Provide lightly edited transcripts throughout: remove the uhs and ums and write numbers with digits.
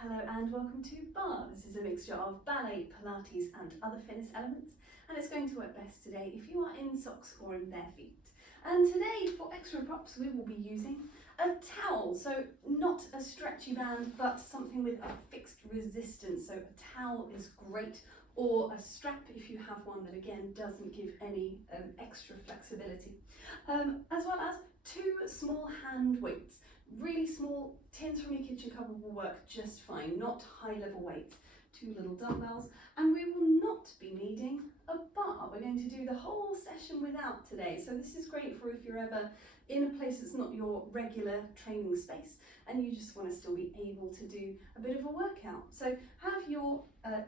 Hello and welcome to Barre. This is a mixture of ballet, Pilates and other fitness elements, and it's going to work best today if you are in socks or in bare feet. And today for extra props we will be using a towel, so not a stretchy band but something with a fixed resistance, so a towel is great, or a strap if you have one that again doesn't give any extra flexibility, as well as two small hand weights. Really small tins from your kitchen cupboard will work just fine, not high level weights. Two little dumbbells, and we will not be needing a bar. We're going to do the whole session without today, so this is great for if you're ever in a place that's not your regular training space and you just want to still be able to do a bit of a workout. So have your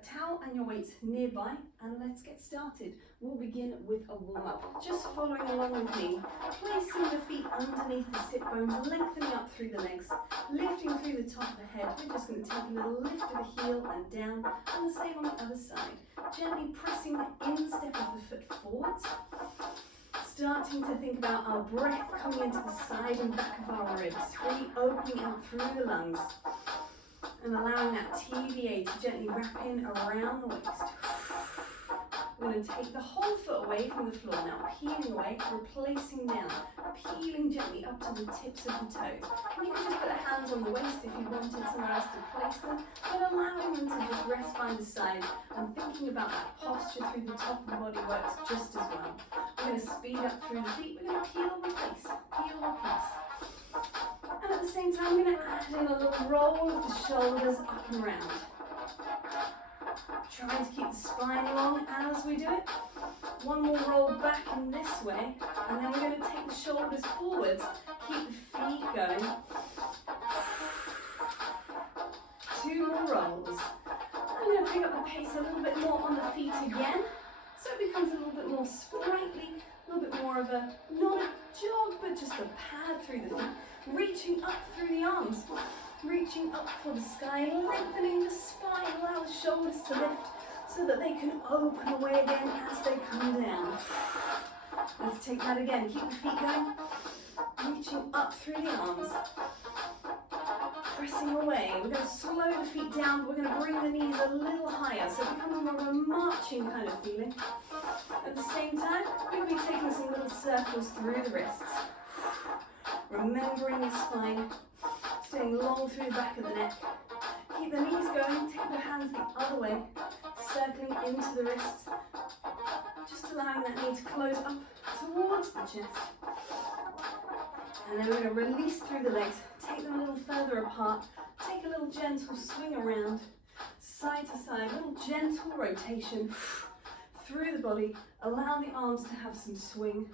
towel and your weights nearby and let's get started. We'll begin with a warm-up, just following along with me, placing the feet underneath the sit bones, lengthening up through the legs, lifting through the top of the head. We're just going to take a little lift of the heel and down, and the same on the other side. Gently pressing the instep of the foot forwards, starting to think about our breath coming into the side and back of our ribs, really opening out through the lungs, and allowing that TVA to gently wrap in around the waist. We're going to take the whole foot away from the floor now, peeling away, replacing down, peeling gently up to the tips of the toes. And you can just put the hands on the waist if you wanted somewhere else to place them, but allowing them to just rest by the side and thinking about that posture through the top of the body works just as well. We're going to speed up through the feet, we're going to peel, replace, and at the same time we're going to add in a little roll of the shoulders up and around. Trying to keep the spine long as we do it. One more roll back in this way, and then we're going to take the shoulders forwards, keep the feet going. Two more rolls. I'm going to pick up the pace a little bit more on the feet again, so it becomes a little bit more sprightly, a little bit more of a, not a jog, but just a pad through the feet, reaching up through the arms. Reaching up for the sky, lengthening the spine, allow the shoulders to lift so that they can open away again as they come down. Let's take that again, keep the feet going, reaching up through the arms, pressing away. We're going to slow the feet down, but we're going to bring the knees a little higher, so it becomes more of a marching kind of feeling. At the same time, we're going to be taking some little circles through the wrists, remembering the spine, staying long through the back of the neck. Keep the knees going, take the hands the other way, circling into the wrists, just allowing that knee to close up towards the chest. And then we're going to release through the legs, take them a little further apart, take a little gentle swing around, side to side, little gentle rotation through the body, allow the arms to have some swing.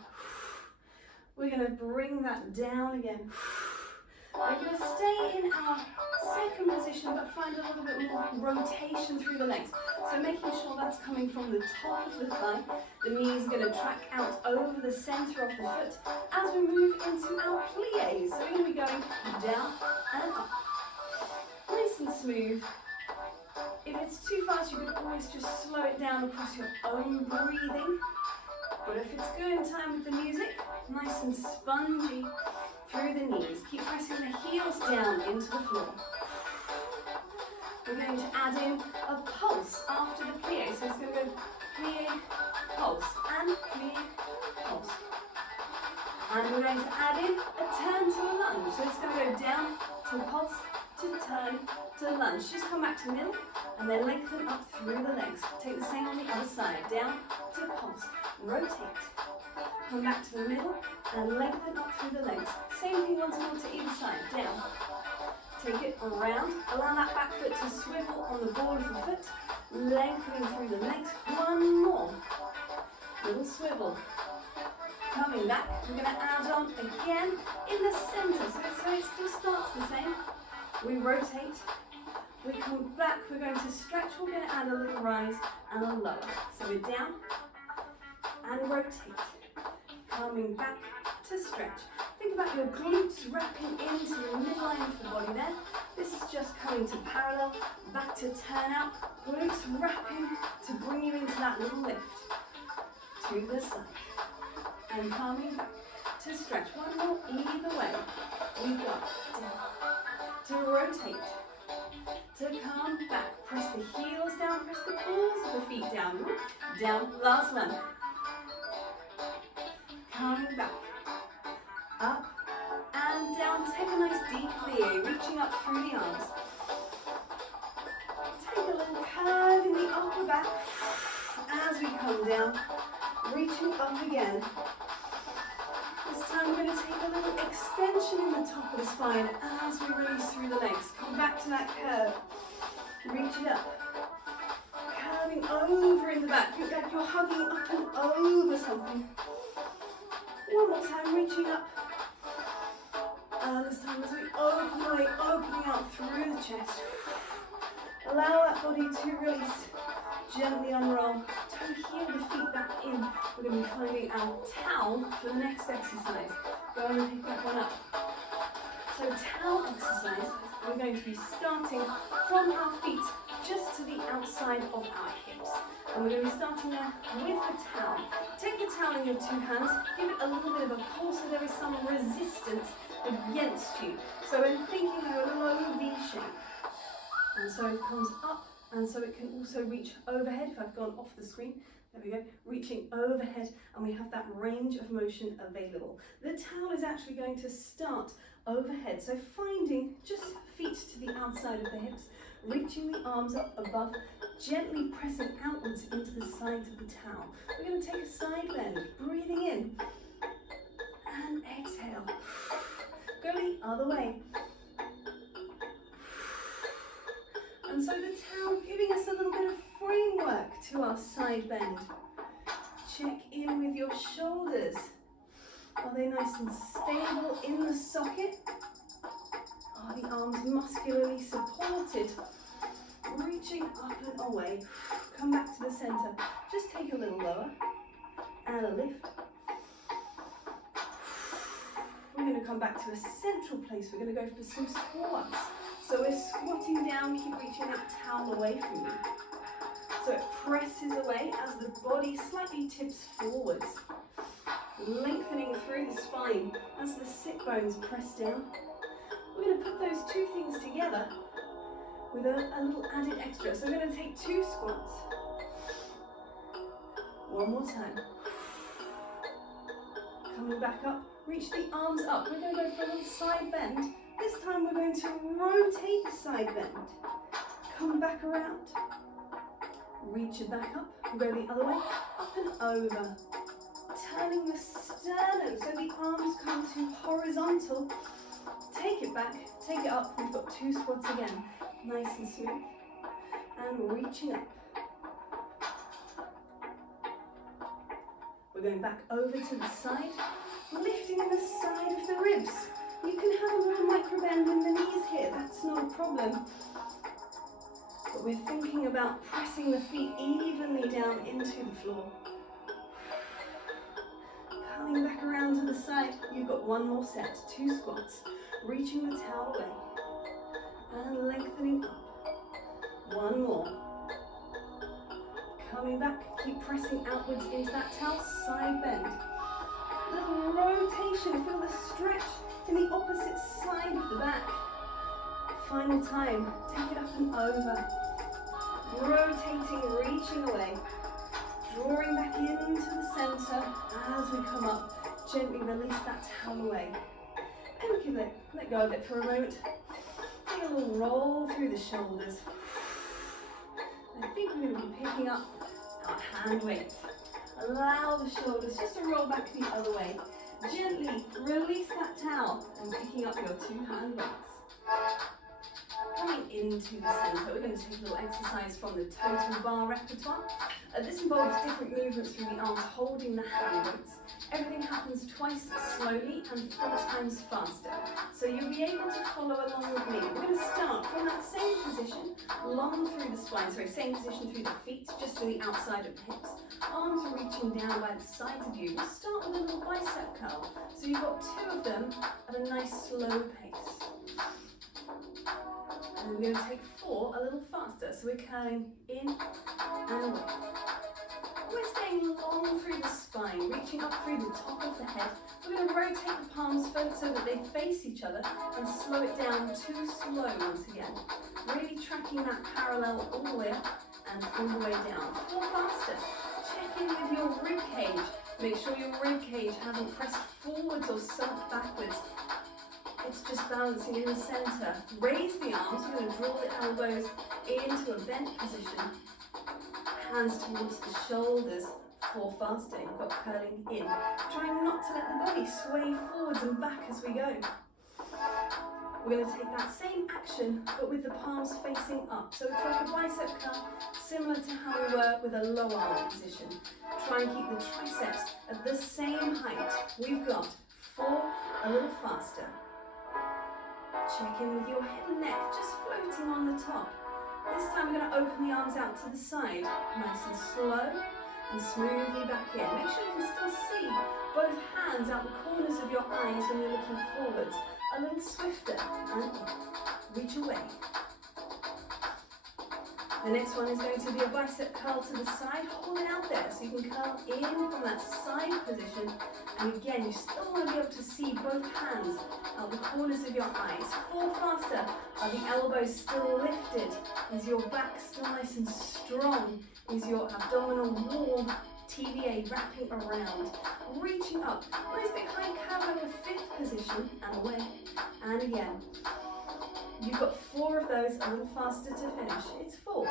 We're going to bring that down again. We're going to stay in our second position but find a little bit more rotation through the legs. So making sure that's coming from the top of the thigh. The knees are going to track out over the centre of the foot as we move into our pliés. So we're going to be going down and up. Nice and smooth. If it's too fast, you can always just slow it down across your own breathing. But if it's good in time with the music, nice and spongy through the knees. Keep pressing the heels down into the floor. We're going to add in a pulse after the plie. So it's going to go plie, pulse, and plie, pulse. And we're going to add in a turn to a lunge. So it's going to go down to pulse, to turn, to lunge. Just come back to the middle and then lengthen up through the legs. Take the same on the other side. Down to pulse, rotate. Come back to the middle and lengthen up through the legs. Same thing once more to either side. Down. Take it around. Allow that back foot to swivel on the ball of the foot. Lengthening through the legs. One more. Little swivel. Coming back. We're going to add on again in the centre. So it still starts the same. We rotate. We come back. We're going to stretch. We're going to add a little rise and a lower. So we're down and rotate. Coming back to stretch. Think about your glutes wrapping into the midline of the body there. This is just coming to parallel, back to turn out, glutes wrapping to bring you into that little lift. To the side. And coming back to stretch. One more either way. We've got down, to rotate, to come back. Press the heels down, press the balls of the feet down. Down, last one. Coming back. Up and down. Take a nice deep V, reaching up through the arms. Take a little curve in the upper back as we come down, reaching up again. This time we're going to take a little extension in the top of the spine as we release through the legs. Come back to that curve. Reach it up. Curving over in the back. Feel like you're hugging up and over something. One more time, reaching up. And this time as we open away, opening out through the chest. Allow that body to release. Gently unroll. Toe heel the feet back in. We're going to be finding our towel for the next exercise. Go and pick that one up. So towel exercise, we're going to be starting from our feet just to the outside of our hips. And we're going to be starting there with the towel. Take the towel in your two hands, give it a little bit of a pull so there is some resistance against you. So we're thinking of a low V shape. And so it comes up, and so it can also reach overhead. If I've gone off the screen, there we go, reaching overhead, and we have that range of motion available. The towel is actually going to start overhead, so finding just feet to the outside of the hips, reaching the arms up above, gently pressing outwards into the sides of the towel. We're going to take a side bend, breathing in, and exhale. Go the other way. And so the towel giving us a little bit of framework to our side bend. Check in with your shoulders. Are they nice and stable in the socket? Are the arms muscularly supported? Reaching up and away. Come back to the center. Just take a little lower. And a lift. We're going to come back to a central place. We're going to go for some squats. So we're squatting down, keep reaching that towel away from you. So it presses away as the body slightly tips forwards. Lengthening through the spine as the sit bones press down. We're going to put those two things together with a little added extra. So we're going to take 2 squats. One more time. Coming back up, reach the arms up. We're going to go for a little side bend. This time we're going to rotate the side bend. Come back around. Reach it back up. We'll go the other way. Up and over. Turning the sternum so the arms come to horizontal. Take it back. Take it up. We've got 2 squats again. Nice and smooth. And reaching up. We're going back over to the side. Lifting in the side of the ribs. You can have a little micro bend in the knees here, that's not a problem. But we're thinking about pressing the feet evenly down into the floor. Coming back around to the side, you've got 1 more set, 2 squats. Reaching the towel away. And lengthening up. 1 more. Coming back, keep pressing outwards into that towel, side bend. Little rotation, feel the stretch in the opposite side of the back. Final time, take it up and over. Rotating, reaching away. Drawing back into the center as we come up. Gently release that towel away. And we can let go of it for a moment. Take a little roll through the shoulders. I think we're going to be picking up our hand weights. Allow the shoulders just to roll back the other way. Gently release that towel and picking up your 2 hand weights. Coming into the center, we're going to take a little exercise from the Total Barre repertoire. This involves different movements through the arms holding the hand weights. Everything happens twice slowly and 4 times faster. So you'll be able to follow along with me. We're going to start from that same position, long through the spine, same position through the feet, just to the outside of the hips. Arms reaching down by the sides of you. We'll start with a little bicep curl. So you've got 2 of them at a nice slow pace. And we're going to take 4 a little faster. So we're curling in and away. We're staying staying long through the spine, reaching up through the top of the head. We're going to rotate the palms forward so that they face each other and slow it down too slow once again. Really tracking that parallel all the way up and all the way down. 4 faster. Check in with your rib cage. Make sure your rib cage hasn't pressed forwards or sunk backwards. It's just balancing in the center. Raise the arms. We're going to draw the elbows into a bent position. Hands towards the shoulders. 4 faster. You've got curling in. Trying not to let the body sway forwards and back as we go. We're going to take that same action, but with the palms facing up. So it's like a bicep curl, similar to how we were with a low arm position. Try and keep the triceps at the same height. We've got 4, a little faster. Check in with your head and neck, just floating on the top. This time we're going to open the arms out to the side, nice and slow, and smoothly back in. Make sure you can still see both hands out the corners of your eyes when you're looking forwards. A little swifter, and reach away. The next one is going to be a bicep curl to the side. Hold it out there so you can curl in from that side position. And again, you still want to be able to see both hands out the corners of your eyes. 4 faster. Are the elbows still lifted? Is your back still nice and strong? Is your abdominal wall TVA wrapping around? Reaching up. Nice big high curl like a 5th position. And away. And again. You've got 4 of those, a little faster to finish. It's 4.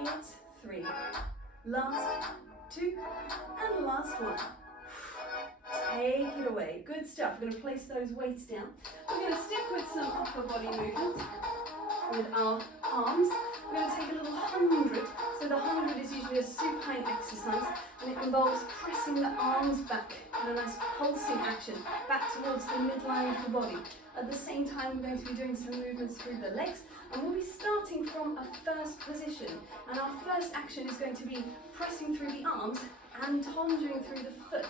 It's 3. Last 2. And last 1. Take it away. Good stuff. We're going to place those weights down. We're going to stick with some upper body movement with our arms. We're going to take a little 100. So the 100 is usually a supine exercise, and it involves pressing the arms back in a nice pulsing action back towards the midline of the body. At the same time, we're going to be doing some movements through the legs, and we'll be starting from a first position. And our first action is going to be pressing through the arms and tongering through the foot.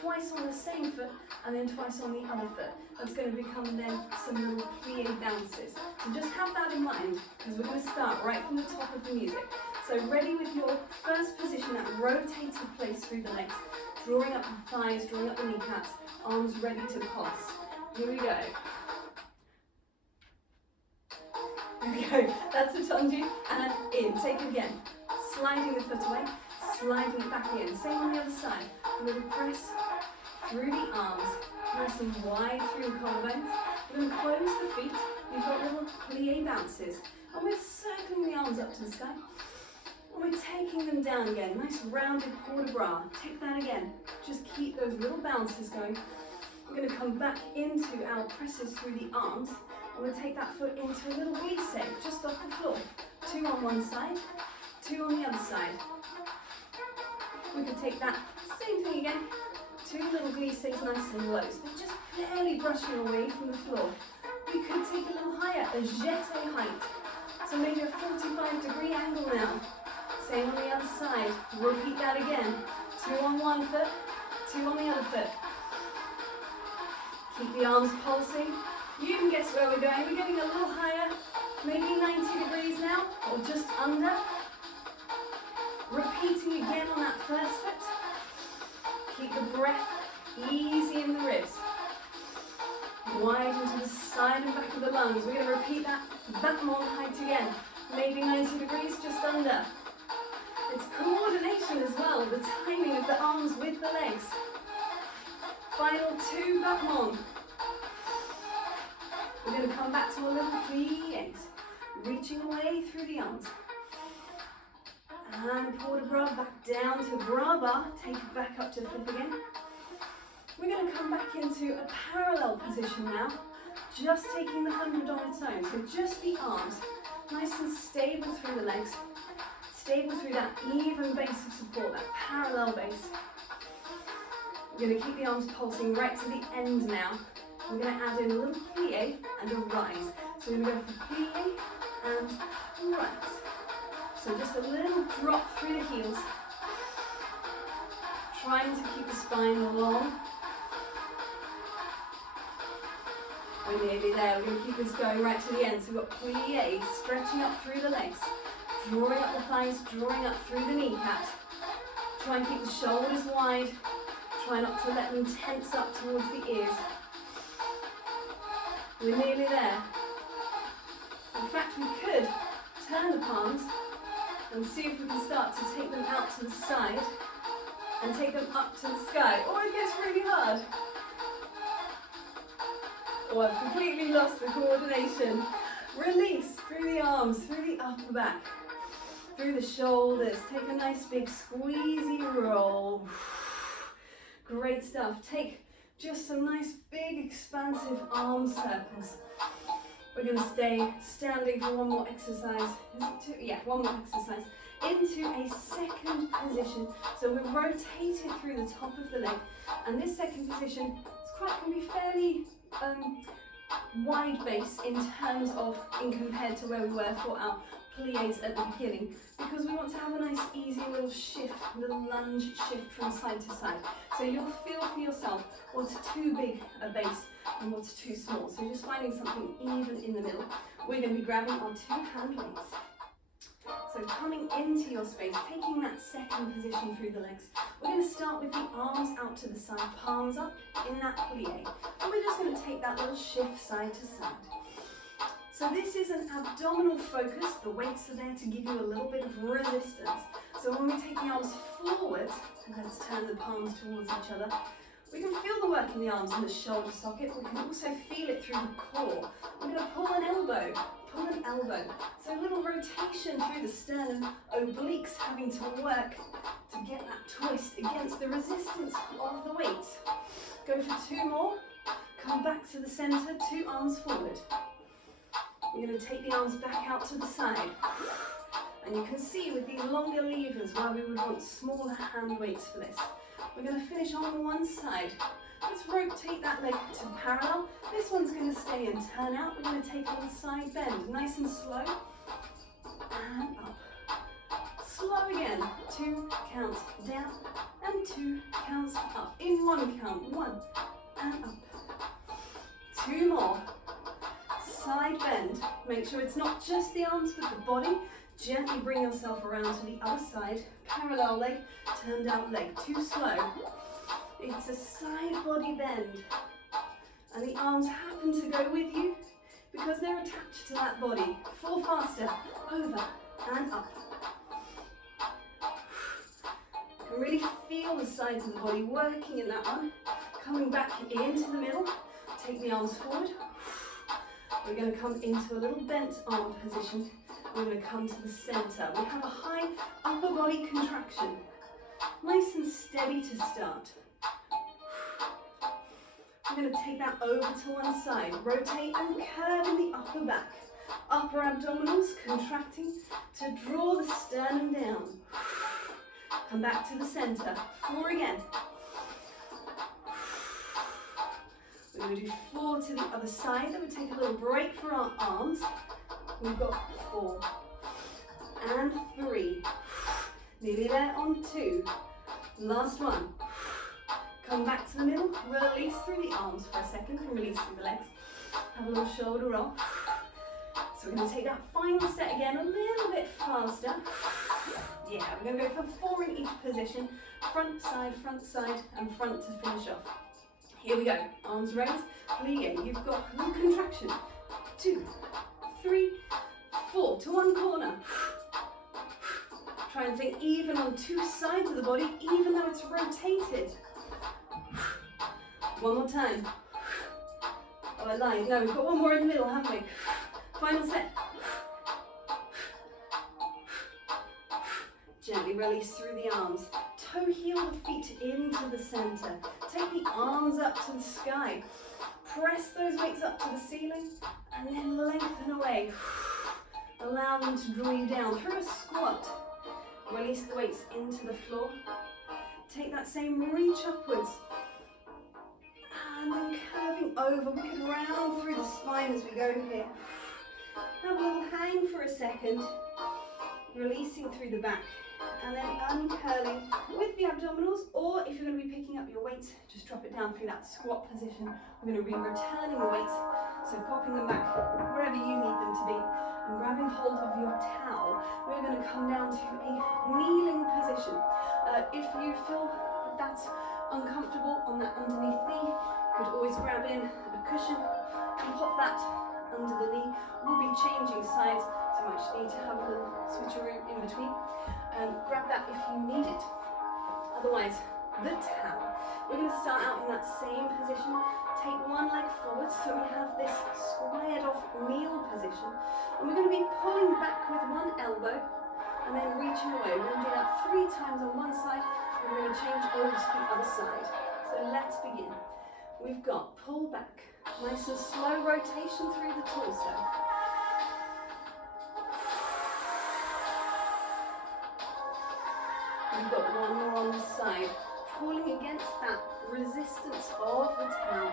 Twice on the same foot and then twice on the other foot. That's going to become then some little plie bounces. So just have that in mind, because we're going to start right from the top of the music. So ready with your first position, that rotated place through the legs, drawing up the thighs, drawing up the kneecaps, arms ready to pulse. Here we go. Here we go. That's a tongi and in. Take it again. Sliding the foot away, sliding it back in. Same on the other side. We're going to press through the arms, nice and wide through the collarbones. We're going to close the feet. We've got little plie bounces. And we're circling the arms up to the sky. And we're taking them down again. Nice rounded port de bras. Take that again. Just keep those little bounces going. We're going to come back into our presses through the arms. And we'll take that foot into a little glisse, just off the floor. 2 on one side, 2 on the other side. We can take that same thing again. 2 little glisses, nice and low. So they're just barely brushing away from the floor. We could take a little higher, a jeté height. So maybe a 45-degree angle now. Same on the other side. Repeat that again. 2 on one foot, 2 on the other foot. Keep the arms pulsing. You can guess where we're going. We're getting a little higher, maybe 90 degrees now, or just under. Repeating again on that first foot. Keep the breath easy in the ribs. Wide into the side and back of the lungs. We're going to repeat that battement height again. Maybe 90 degrees, just under. It's coordination as well, the timing of the arms with the legs. Final 2 battements. We're going to come back to a little plies, reaching away through the arms. And port de bras back down to bras bar. Take it back up to the flip again. We're going to come back into a parallel position now, just taking the 100 on its own. So just the arms, nice and stable through the legs, stable through that even base of support, that parallel base. We're going to keep the arms pulsing right to the end now. We're going to add in a little plie and a rise. So we're going to go for plie and rise. So just a little drop through the heels. Trying to keep the spine long. We're nearly there. We're going to keep this going right to the end. So we've got plie, stretching up through the legs. Drawing up the thighs, drawing up through the kneecaps. Try and keep the shoulders wide. Try not to let them tense up towards the ears. We're nearly there. In fact, we could turn the palms and see if we can start to take them out to the side and take them up to the sky. Oh, it gets really hard. Oh, I've completely lost the coordination. Release through the arms, through the upper back, through the shoulders. Take a nice big squeezy roll. Great stuff. Take just some nice big expansive arm circles. We're going to stay standing for one more exercise. Is it two? Yeah, one more exercise. Into a second position. So we're rotated through the top of the leg. And this second position can be fairly wide base in terms of, compared to where we were for our pliés at the beginning, because we want to have a nice easy little shift, little lunge shift from side to side. So you'll feel for yourself what's too big a base and what's too small. So just finding something even in the middle. We're going to be grabbing our two hand weights. So coming into your space, taking that second position through the legs. We're going to start with the arms out to the side, palms up in that plie. And we're just going to take that little shift side to side. So this is an abdominal focus. The weights are there to give you a little bit of resistance. So when we take the arms forward, let's turn the palms towards each other. We can feel the work in the arms and the shoulder socket. We can also feel it through the core. We're going to pull an elbow. Pull an elbow. So a little rotation through the sternum, obliques having to work to get that twist against the resistance of the weight. Go for two more. Come back to the center, two arms forward. We're going to take the arms back out to the side. And you can see with these longer levers why we would want smaller hand weights for this. We're going to finish on one side. Let's rotate that leg to parallel. This one's going to stay and turn out. We're going to take a little side bend, nice and slow. And up. Slow again. 2 counts down and 2 counts up. In 1 count. 1 and up. 2 more. Side bend. Make sure it's not just the arms but the body. Gently bring yourself around to the other side. Parallel leg, turned out leg. Too slow. It's a side body bend. And the arms happen to go with you because they're attached to that body. 4 faster. Over and up. You can really feel the sides of the body working in that one. Coming back into the middle. Take the arms forward. We're going to come into a little bent arm position. We're going to come to the center. We have a high upper body contraction. Nice and steady to start. We're going to take that over to one side. Rotate and curve in the upper back. Upper abdominals contracting to draw the sternum down. Come back to the center. 4 again. We're going to do 4 to the other side. Then we take a little break for our arms. We've got 4 and 3. Nearly there on 2. Last one. Come back to the middle. Release through the arms for a second and release through the legs. Have a little shoulder roll. So we're going to take that final set again a little bit faster. Yeah, we're going to go for 4 in each position. Front side, and front to finish off. Here we go. Arms raised. Plie. You've got a little contraction. 2, 3, 4. To one corner. Try and think even on 2 sides of the body, even though it's rotated. 1 more time. Oh, I lied. No, we've got 1 more in the middle, haven't we? Final set. Gently release through the arms. Toe heel the feet into the center. Take the arms up to the sky. Press those weights up to the ceiling and then lengthen away. Allow them to draw you down through a squat. Release the weights into the floor. Take that same reach upwards. And then curving over. We could round through the spine as we go here. Have a little hang for a second. Releasing through the back. And then uncurling with the abdominals, or if you're going to be picking up your weights, just drop it down through that squat position. We're going to be returning the weights, so popping them back wherever you need them to be, and grabbing hold of your towel, we're going to come down to a kneeling position. If you feel that that's uncomfortable on that underneath knee, you could always grab in a cushion and pop that under the knee. We'll be changing sides, so you might just need to have a little switcheroo in between. Grab that if you need it. Otherwise, the towel. We're going to start out in that same position. Take one leg forward so we have this squared off kneel position. And we're going to be pulling back with one elbow and then reaching away. We're going to do that 3 times on one side and we're going to change over to the other side. So let's begin. We've got pull back, nice and slow rotation through the torso. We've got one more on the side, pulling against that resistance of the towel.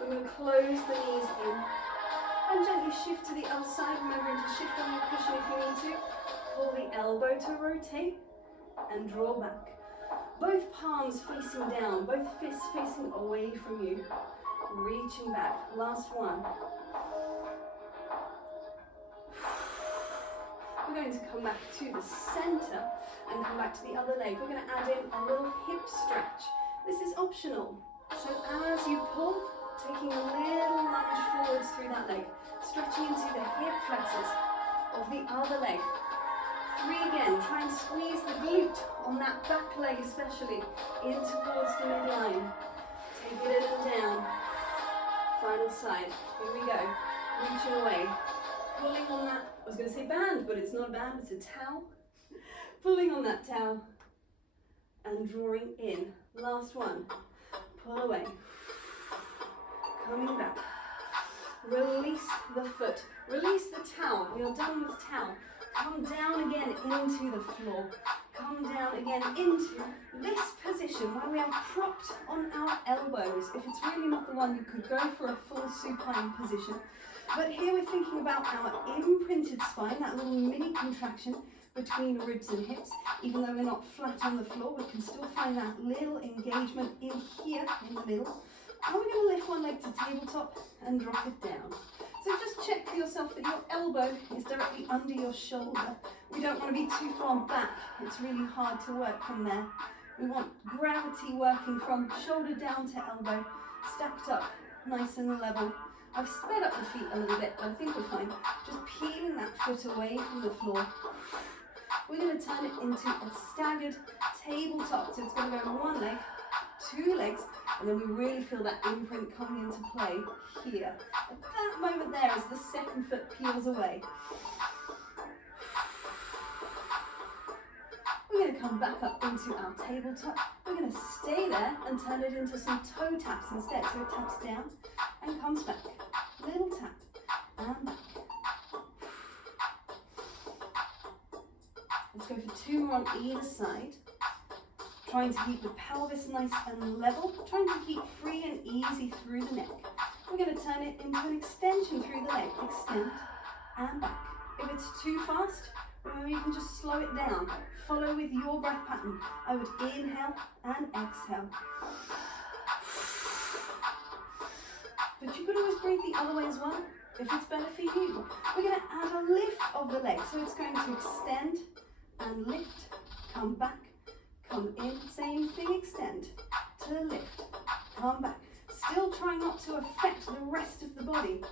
We're going to close the knees in and gently shift to the other side, remembering to shift on your cushion if you need to. Pull the elbow to rotate and draw back. Both palms facing down, both fists facing away from you. Reaching back. Last one. We're going to come back to the center and come back to the other leg. We're going to add in a little hip stretch. This is optional. So as you pull, taking a little lunge forwards through that leg, stretching into the hip flexors of the other leg. 3 again. Try and squeeze the glute on that back leg especially in towards the midline. Take it in and down. Final side. Here we go. Reaching away. Pulling on that, I was going to say band, but it's not a band, it's a towel. Pulling on that towel and drawing in. Last one. Pull away. Coming back. Release the foot. Release the towel. We are done with towel. Come down again into the floor. Come down again into this position where we are propped on our elbows. If it's really not the one, you could go for a full supine position. But here we're thinking about our imprinted spine, that little mini contraction between ribs and hips. Even though we're not flat on the floor, we can still find that little engagement in here in the middle. And we're going to lift one leg to tabletop and drop it down. So just check for yourself that your elbow is directly under your shoulder. We don't want to be too far back. It's really hard to work from there. We want gravity working from shoulder down to elbow, stacked up, nice and level. I've sped up the feet a little bit, but I think we're fine. Just peeling that foot away from the floor. We're going to turn it into a staggered tabletop. So it's going to go one leg, 2 legs, and then we really feel that imprint coming into play here. At that moment there, as the second foot peels away. We're going to come back up into our tabletop. We're going to stay there and turn it into some toe taps instead. So it taps down and comes back. Little tap and back. Let's go for 2 more on either side. Trying to keep the pelvis nice and level. Trying to keep free and easy through the neck. We're going to turn it into an extension through the leg. Extend and back. If it's too fast, remember you can just slow it down. Follow with your breath pattern. I would inhale and exhale. But you could always breathe the other way as well, if it's better for you. We're going to add a lift of the leg. So it's going to extend and lift, come back, come in, same thing, extend to lift, come back. Still try not to affect the rest of the body.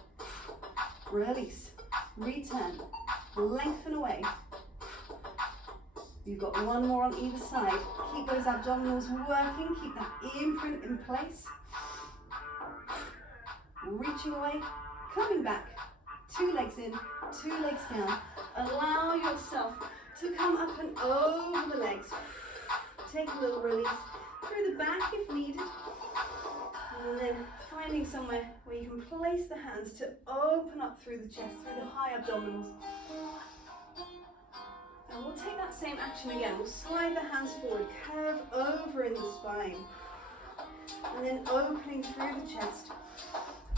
Release, return, lengthen away. You've got 1 more on either side. Keep those abdominals working, keep that imprint in place. Reaching away, coming back, 2 legs in, 2 legs down. Allow yourself to come up and over the legs. Take a little release through the back if needed. And then finding somewhere where you can place the hands to open up through the chest, through the high abdominals. And we'll take that same action again. We'll slide the hands forward, curve over in the spine. And then opening through the chest.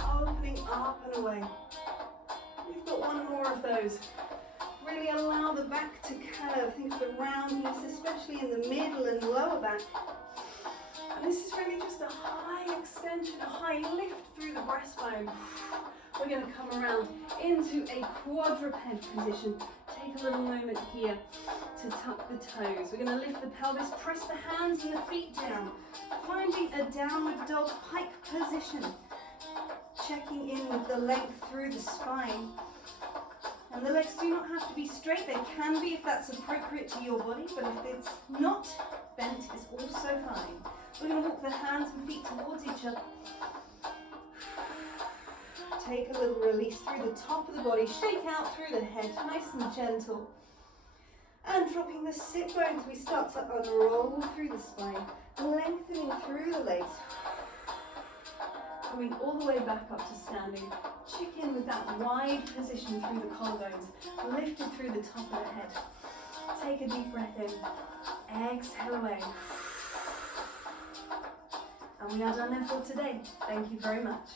Opening up and away. We've got 1 more of those. Really allow the back to curve. Think of the roundness, especially in the middle and lower back. And this is really just a high extension, a high lift through the breastbone. we're going to come around into a quadruped position. Take a little moment here to tuck the toes. We're going to lift the pelvis, press the hands and the feet down, finding a downward dog pike position. Checking in with the length through the spine. And the legs do not have to be straight, they can be if that's appropriate to your body, but if it's not, bent is also fine. We're going to walk the hands and feet towards each other. Take a little release through the top of the body, shake out through the head, nice and gentle. And dropping the sit bones, we start to unroll through the spine, lengthening through the legs. Coming all the way back up to standing. Check in with that wide position through the collarbones, lifted through the top of the head. Take a deep breath in, exhale away. And we are done there for today. Thank you very much.